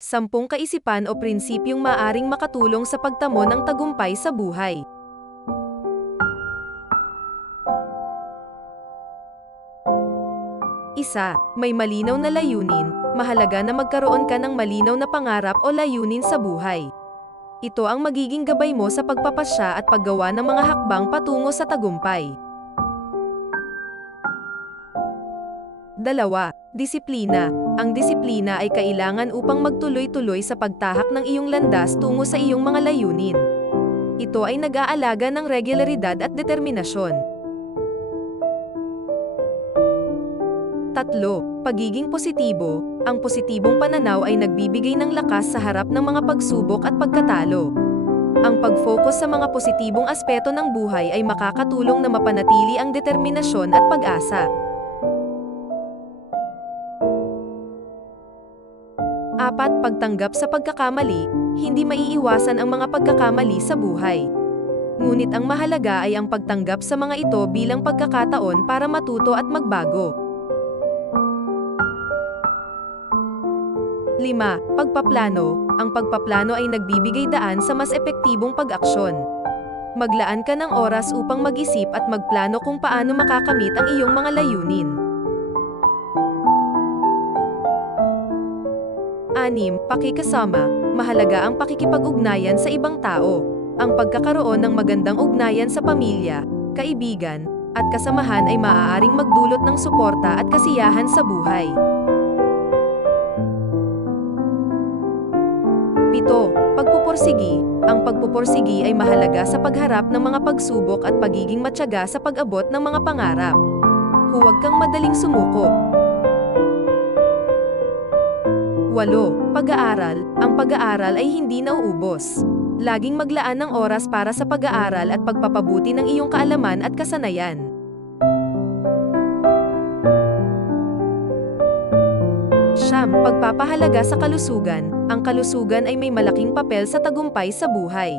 Sampung kaisipan o prinsipyong maaring makatulong sa pagtamo ng tagumpay sa buhay. Isa, may malinaw na layunin, mahalaga na magkaroon ka ng malinaw na pangarap o layunin sa buhay. Ito ang magiging gabay mo sa pagpapasya at paggawa ng mga hakbang patungo sa tagumpay. Dalawa, disiplina. Ang disiplina ay kailangan upang magtuloy-tuloy sa pagtahak ng iyong landas tungo sa iyong mga layunin. Ito ay nag-aalaga ng regularidad at determinasyon. Tatlo, pagiging positibo. Ang positibong pananaw ay nagbibigay ng lakas sa harap ng mga pagsubok at pagkatalo. Ang pag-focus sa mga positibong aspeto ng buhay ay makakatulong na mapanatili ang determinasyon at pag-asa. Apat, pagtanggap sa pagkakamali, hindi maiiwasan ang mga pagkakamali sa buhay. Ngunit ang mahalaga ay ang pagtanggap sa mga ito bilang pagkakataon para matuto at magbago. 5. Pagpaplano. Ang pagpaplano ay nagbibigay daan sa mas epektibong pag-aksyon. Maglaan ka ng oras upang mag-isip at magplano kung paano makakamit ang iyong mga layunin. 6. Pakikasama. Mahalaga ang pakikipag-ugnayan sa ibang tao. Ang pagkakaroon ng magandang ugnayan sa pamilya, kaibigan, at kasamahan ay maaaring magdulot ng suporta at kasiyahan sa buhay. Pito, pagpupursigi. Ang pagpupursigi ay mahalaga sa pagharap ng mga pagsubok at pagiging matyaga sa pag-abot ng mga pangarap. Huwag kang madaling sumuko. 8. Pag-aaral. Ang pag-aaral ay hindi nauubos. Laging maglaan ng oras para sa pag-aaral at pagpapabuti ng iyong kaalaman at kasanayan. Siyam, pagpapahalaga sa kalusugan. Ang kalusugan ay may malaking papel sa tagumpay sa buhay.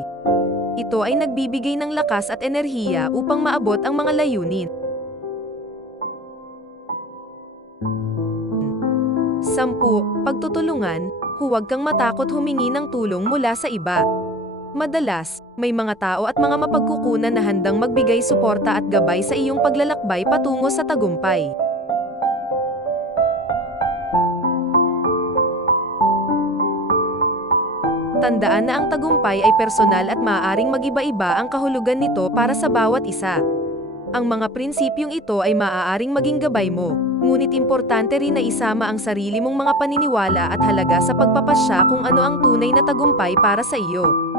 Ito ay nagbibigay ng lakas at enerhiya upang maabot ang mga layunin. Sampu, pagtutulungan, huwag kang matakot humingi ng tulong mula sa iba. Madalas, may mga tao at mga mapagkukunan na handang magbigay suporta at gabay sa iyong paglalakbay patungo sa tagumpay. Tandaan na ang tagumpay ay personal at maaaring mag-iba-iba ang kahulugan nito para sa bawat isa. Ang mga prinsipyong ito ay maaaring maging gabay mo, ngunit importante rin na isama ang sarili mong mga paniniwala at halaga sa pagpapasya kung ano ang tunay na tagumpay para sa iyo.